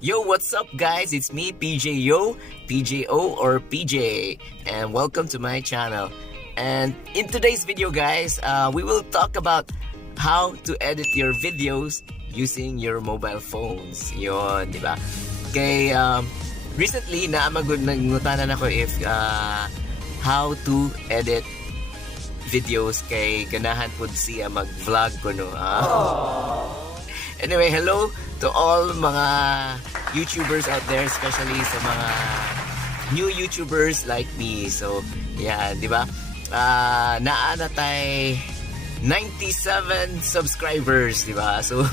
Yo, what's up guys? It's me, PJO, PJO or PJ, and welcome to my channel. And in today's video guys, we will talk about how to edit your videos using your mobile phones. Yon, di ba? Kay recently naamagod nangutanan ako if how to edit videos kay ganahan pud siya mag-vlog ko no. Anyway, hello to all mga YouTubers out there, especially sa mga new YouTubers like me. So, yeah, di ba? Naana tay 97 subscribers, di ba? So,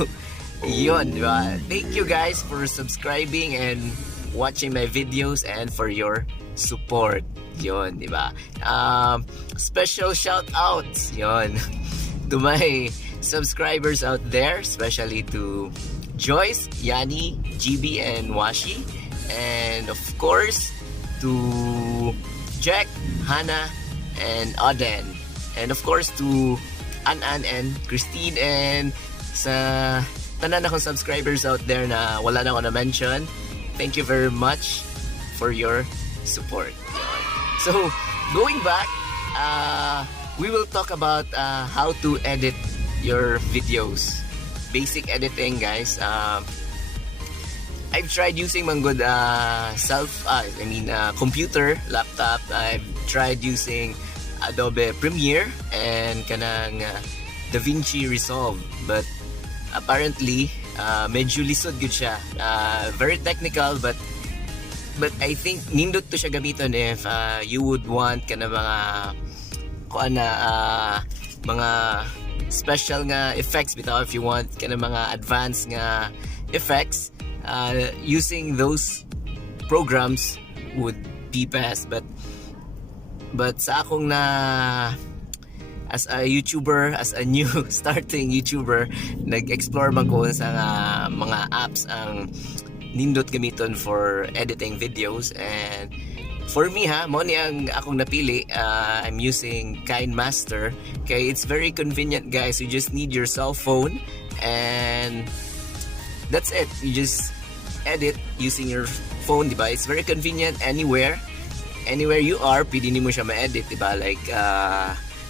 yun, di ba? Thank you guys for subscribing and watching my videos and for your support. Yun, di ba? Special shout outs, yun, to my subscribers out there, especially to Joyce, Yani, GB, and Washi, and of course to Jack, Hannah, and Auden, and of course to An and Christine, and sa tanan akong subscribers out there na wala na ako na mention. Thank you very much for your support. So going back, we will talk about how to edit your videos. Basic editing guys. I've tried using mga good computer, laptop. I've tried using Adobe Premiere and kanang DaVinci Resolve, but apparently medyo lisod gud siya. Very technical, but I think nindot to siya gamiton if you would want kana mga special nga effects bitaw. If you want kana mga advanced nga effects, using those programs would be best. But sa akong na as a YouTuber, as a new starting YouTuber, nag-explore man ko sa mga apps ang nindot gamiton for editing videos. And for me mo ni ang akong napili. I'm using Kinemaster. Okay, it's very convenient guys. You just need your cell phone and that's it. You just edit using your phone, diba? It's very convenient anywhere you are. Pwede mo siya ma-edit, diba? Like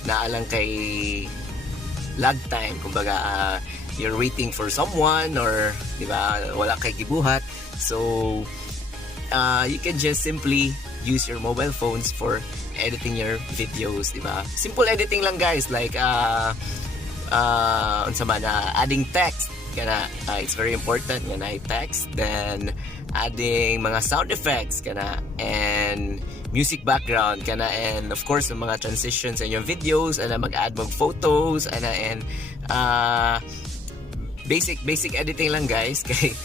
naalang kay lag time, kumbaga you're waiting for someone or diba wala kay gibuhat, so you can just simply use your mobile phones for editing your videos, diba? Simple editing lang guys, like unsa man, adding text kana, it's very important nga na text, then adding mga sound effects kana, and music background kana, and of course yung mga transitions in your videos, and mag-add mag photos, and basic editing lang guys. Kay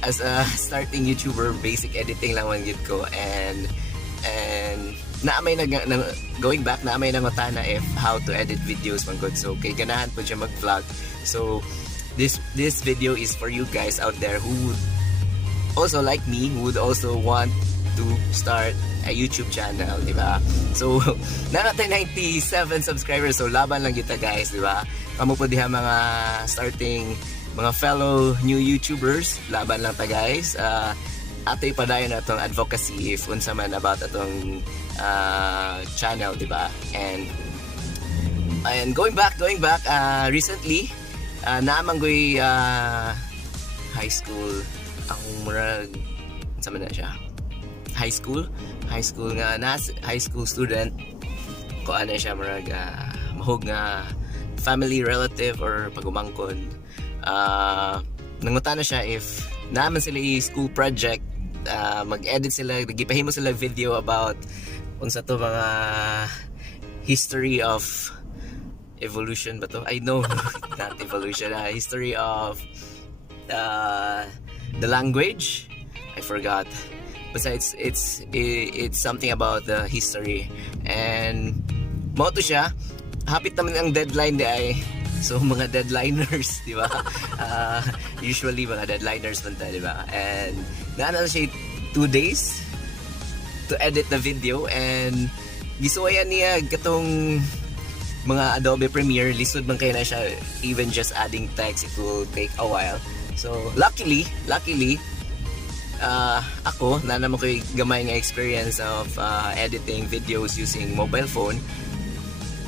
as a starting YouTuber, basic editing lang man gid ko, and naamay going back, naamay nangutana if how to edit videos man good. So kay ganahan po siya mag-vlog. So this video is for you guys out there who would also like me, who would also want to start a YouTube channel, di ba? So naratay 97 subscribers, so laban lang kita guys, di ba? Kamo po diha mga starting, mga fellow new YouTubers, laban lang ta guys. Atoy padayon na itong advocacy if unsa man about atong channel, di ba? And going back, recently naamanggoy high school ang murag unsa man na siya, high school nga high school student ko, ana siya murag mahog nga family relative or pagumangkon. Nangutan na siya if naman sila school project, mag-edit sila, nagipahimo sila video about unsa to mga history of evolution ba to? I know not evolution, history of the language. I forgot. Besides, it's something about the history, and mo to siya. Hapit naman ang deadline di ay. So mga deadliners, di ba? Usually mga deadliners man ta, di ba? And naana siya 2 days to edit the video, and gisuwayan niya katong mga Adobe Premiere, lisod man kayo na siya. Even just adding text, it will take a while. So luckily ako na naman ko'y gamay nga experience of editing videos using mobile phone.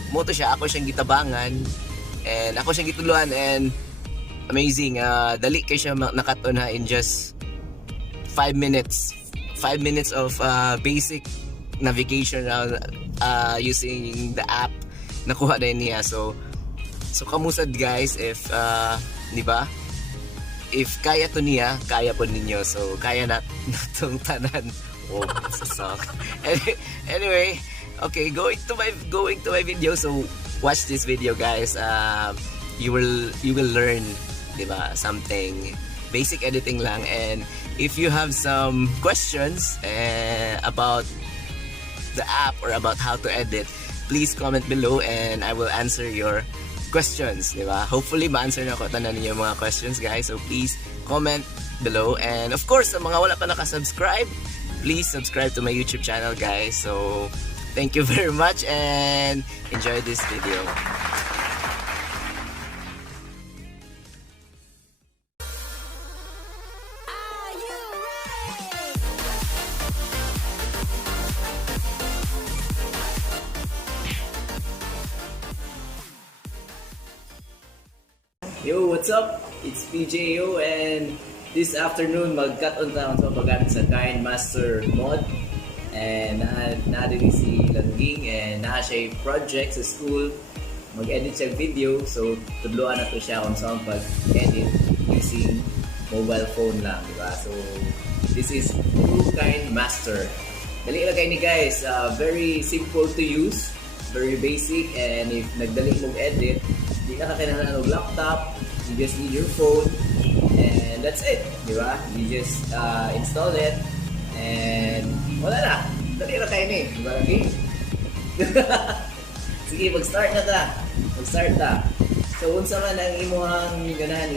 Moto siya, ako siyang gitabangan and ako siyang gituluan, and amazing, dali kay siya nakaton ha in just 5 minutes. 5 minutes of basic navigation using the app, nakuha na niya. So kamusad guys, if di ba, if kaya to niya, kaya po ninyo. So kaya na natong tanan. Oh, it's a song. Anyway, okay, going to my video. So watch this video guys. You will learn, di ba, something basic editing lang. And if you have some questions about the app or about how to edit, please comment below and I will answer your questions, di ba? Hopefully ma-answer na ako tanan ninyo mga questions guys. So please comment below, and of course sa mga wala pa naka-subscribe, please subscribe to my YouTube channel guys. So thank you very much and enjoy this video. Yo, what's up? It's PJO, and this afternoon mag-cut-on tayo sa paggamit sa kinemaster mod. And na-din si Langging, and na siya project sa school, mag-edit siya video. So tudloan na to siya kung saan pag-edit using mobile phone lang, diba? So this is true kinemaster. Dali lang kayo ni guys, very simple to use, very basic, and if nagdali mong edit, di na kakailangan ng laptop, you just need your phone, and that's it, di ba? You just install it, and wala na. Dali na kayo ni, di ba? Okay? Sige, mag-start na ta. Mag-start ta. So, unsa man ang imuhang ganahan,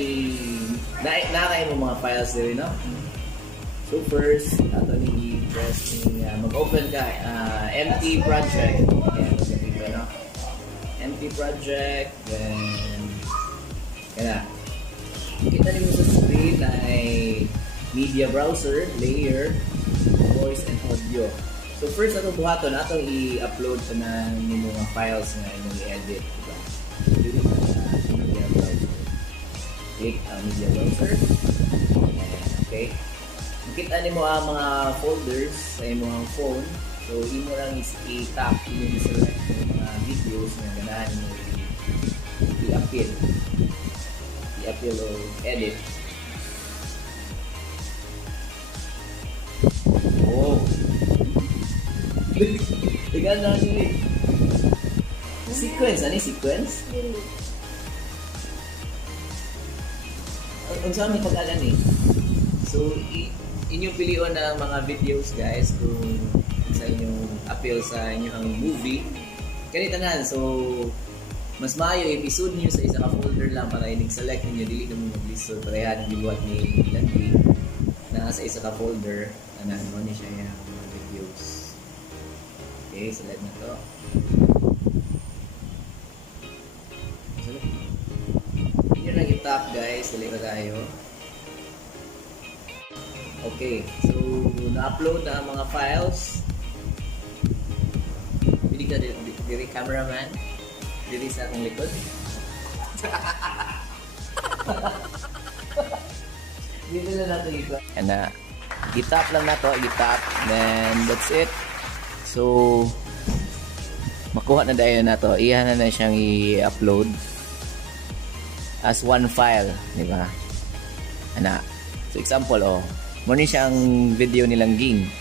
na-kain mo mga files dito, no? So, first, ato ni i-press ni mag-open ka, empty project. Ayan, mag-open, no? Empty project, then kaya kita niyo sa screen ay media browser, layer, voice and audio. So first atong buhaton, atong i-upload sa ng mga files na imong i-edit, diba? Dito sa media browser, click ang media browser. Okay, makita nimo ang mga folders sa imong phone. So imo lang i-tap, imo i-select yung mga videos na ganahan mo i-upload o edit. Oh, tingnan na nyo sequence. Ano yung sequence? Ang saan may pag-alan eh. So inyong pilion ng mga videos guys kung sa inyong appeal sa inyong movie. Ganito na. So mas maayo episode niyo sa isa ka folder lang para i-select niyo, dili na mo mag-list. Pareha ng gibuhat ni Langging na sa isa ka folder na mo ni siya yung mga videos. Okay, select na to. Select. Yun lang i-tap guys, dali na tayo. Okay, so na-upload na ang mga files. Pili ka diri cameraman. Dili sa akong likod. Dito na natin ito. And i-tap lang na to, i-tap. Then that's it. So makuha na dahil na to. Iyan na siyang i-upload as one file, di ba? So example, muna siyang video ni Langging.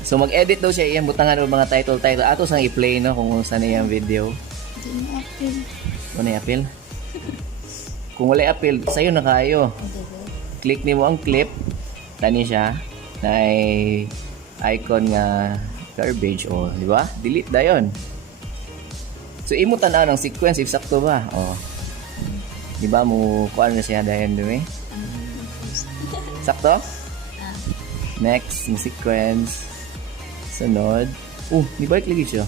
So mag-edit daw siya, iyang butangan ng mga title. Ato sang i-play, no, kung saan na yung video. Ano yung appeal? Kung wala appeal, sa'yo na kayo. Click niyo ang clip. Tani siya. Na icon nga garbage. Di ba? Delete na yun. So imo tanaw ng sequence if sakto ba? Di ba mo kuan na siya dayon do eh? Sakto? Next, yung sequence. Sunod. Di balik lagi siya.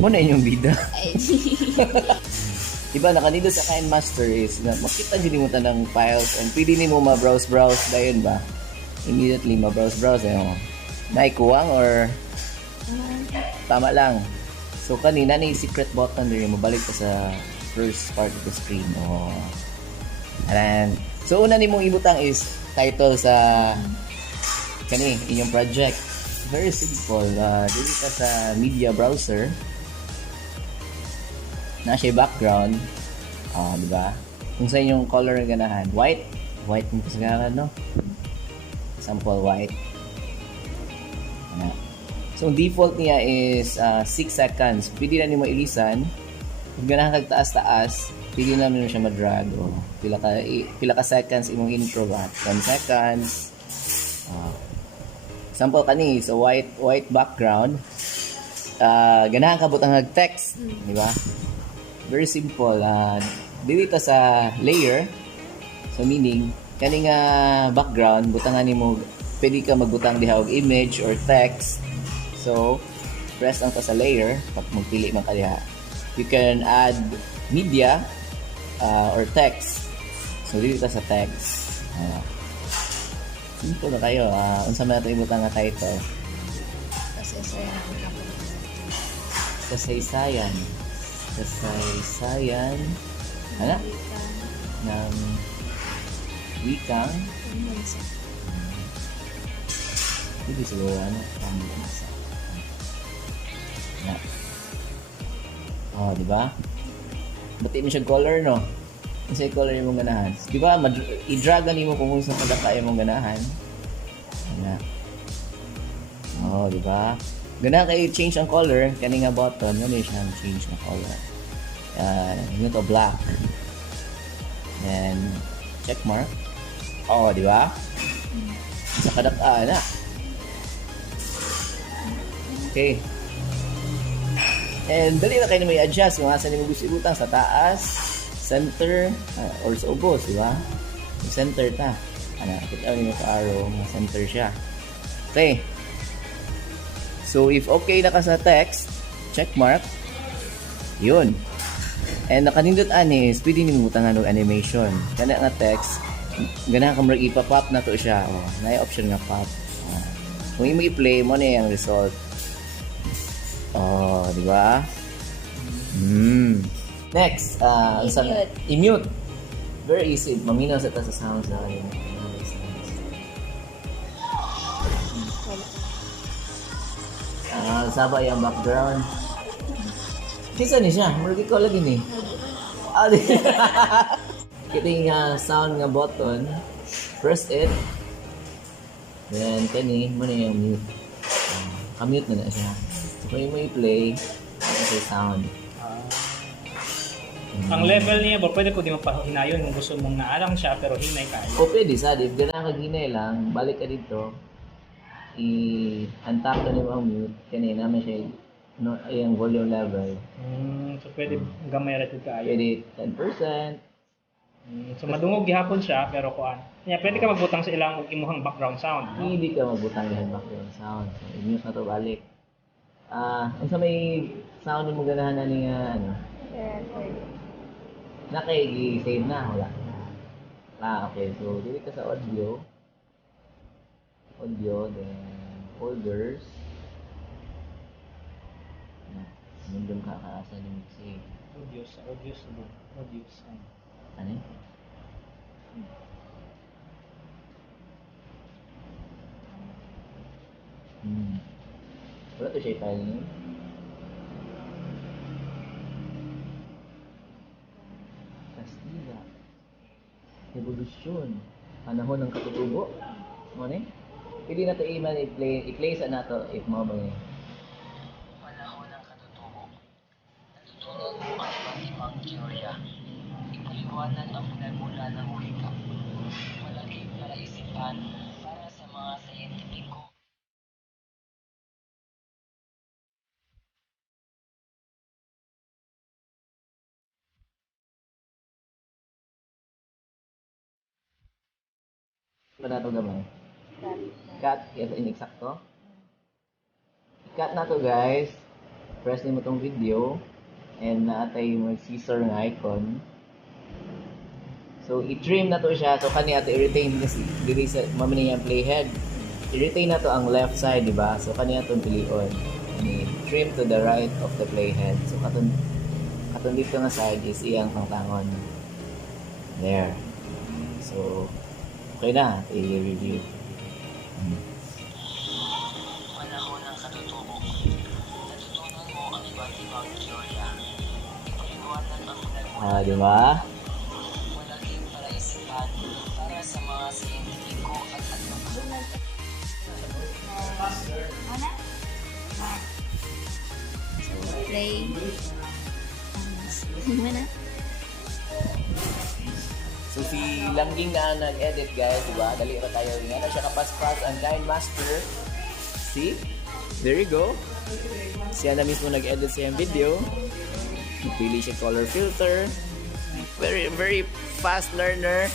Muna inyong bida. Diba, nakanindot sa kinemaster is na makita din mo tanang files and pwede nimo ma-browse dayon ba? Immediately ma-browse eh. Naikuwang or tama lang. So kanina ni secret button din mo balik ka sa first part of the screen. Oh. And so una nimong ibutang is title sa kani inyong project. Very simple. Dili ka sa media browser. Na siya background. Di ba? Kung sa inyong color na ganahan, white yung kasagaran, no? Sample white. So, default niya is 6 seconds. Pwede na niyo mailisan. Kung ganahan kag taas-taas, pwede na niyo siya madrag. O, pila ka seconds imong intro ba? 10 seconds. Sample kani, so white background. Ganahan ka butang text, di ba? Very simple. Dito sa layer, so meaning kani nga background butangan nimo, pwede ka magbutang diha og image or text. So press lang ta sa layer pag magpili man ka diha. You can add media or text. So dito sa text. Simple na kayo. Unsa man nato ibutang nga title? Kasaysayan. Kasaysayan. Ano? Ng wikang. Hindi siguro ano. Di ba? Bati mo siya color, no? Isa yung color yung mong ganahan. Di ba? I-dragan mo kung saan kadaka yung mong ganahan. Di ba? Ganahan kayo change ang color. Kani nga button. Ano yung siyang change ng color? Yun to black. Then, check mark. Di ba? Sa kadaka na. Okay. And dali na kayo na may adjust kung asan mo gusto ibutang sa taas, center, or sa ubos, di ba? Center ta. Kita mo sa arrow, center siya. Okay. So if okay na ka sa text, check mark. Yun. And nakanindot anis, pwede nimo butangan og animation. Kana nga text, ganahan ka murag ipa-pop na to siya. May option nga pop. Kung imo i-play mo na yung result. Di ba? Next, i-mute. Very easy. Maminaw sa ta sa sound sa akin. Sabay ang background. Kisa ni siya? Murag ikaw lagi ni. Kita yung sound nga button. Press it. Then, kani, muna yung mute. Ka-mute na siya. So, kung mo i-play, ito yung sound. Ang level niya ba, pwede ko di mapahinayon kung gusto mong naalang siya pero hinay kayo. Pwede sa if gano'n kag-hinay lang, balik ka dito, i-untap na niyo ang mute, kanina naman siya yung volume level. So pwede gamay rated kayo. Pwede 10%. So madungog gihapon siya pero kuan. Pwede ka magbutang sa ilang imuhang background sound. No? Hindi ka magbutang yung background sound. So, i-mute na to balik. Unsa may sound mo ganahan na ni ano? Naka-i-save na, wala. Okay. So, dito ka sa audio, then folders. Nandun ka kaasa yung save. Audios. Ano yun? Wala to siya file niyo? Kastila. Evolusyon. Panahon ng katutubo. Ano eh? Pwede na ito i-play sa nato if mo ba yun. Panahon ng katutubo. Natutulog ang ibang teorya. Ipaliwanag ang pinagmula ng wika. Malaking palaisipan para sa mga sayentipiko. Ano na ito gamay? Cut. Yes, insakto. I-cut na to guys. Press nyo mo tong video. And naatay yung scissor nga icon. So, i-trim na to siya. So, kani ato i-retain kasi diri sa mamini yung playhead. I-retain na to ang left side, di ba? So, kani atong pilion. Kani, trim to the right of the playhead. So, katon dito nga side is iyang pangtangon. There. So, okay na. I-review. Panahon ng katutubo. Natutunan mo ang iba't ibang teorya. Ipaliwanag ang pinagmula Di ba? malaking palaisipan para sa mga siyentipiko at advokat. Play. Mana? So si Langging na nag-edit guys, diba? Dali na tayo. Nga na siya kapaspas ang kinemaster. See? There you go. Siya na mismo nag-edit sa yung video. Pili siya color filter. Very, very fast learner.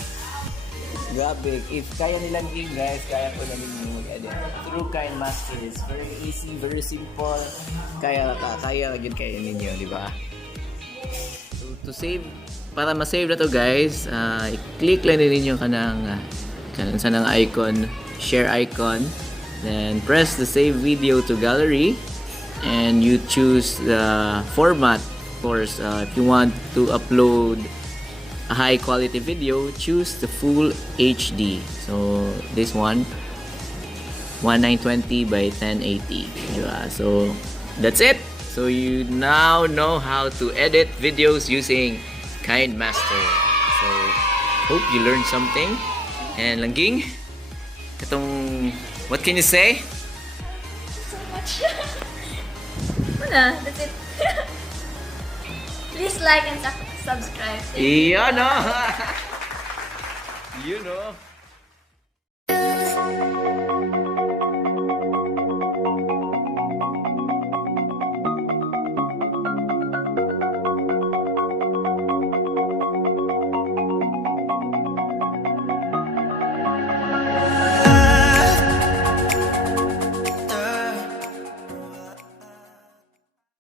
Grabe. If kaya ni Langging guys, kaya ko na ninyo mag-edit. Through kinemaster. It's very easy, very simple. Kaya lagyan kaya ninyo, diba? So to save, para ma-save na to guys, i-click lang din ninyo kanang sanang icon, share icon, then press the save video to gallery and you choose the format. Of course, if you want to upload a high quality video, choose the full HD. So this one 1920 by 1080, diba? So that's it. So you now know how to edit videos using kinemaster. So, hope you learned something. And Langging, katong, what can you say? So much. Wala, that's it. Please like and subscribe. Iyan, no? You know.